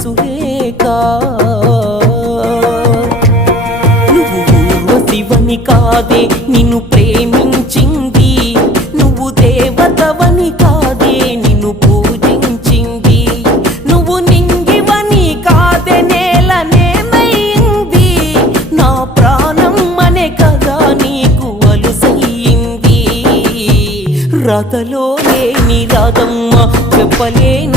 సురేఖ నువ్వు ఊర్వశివని కాదే నిన్ను ప్రేమించింది, నువ్వు దేవతవని కాదే నిన్ను పూజించింది, నువ్వు నింగివని కాదే నేలనేమైంది, నా ప్రాణం అనే కదా నీకు అలుసయ్యింది. రాతలో లేని రాధమ్మ చెప్పలేను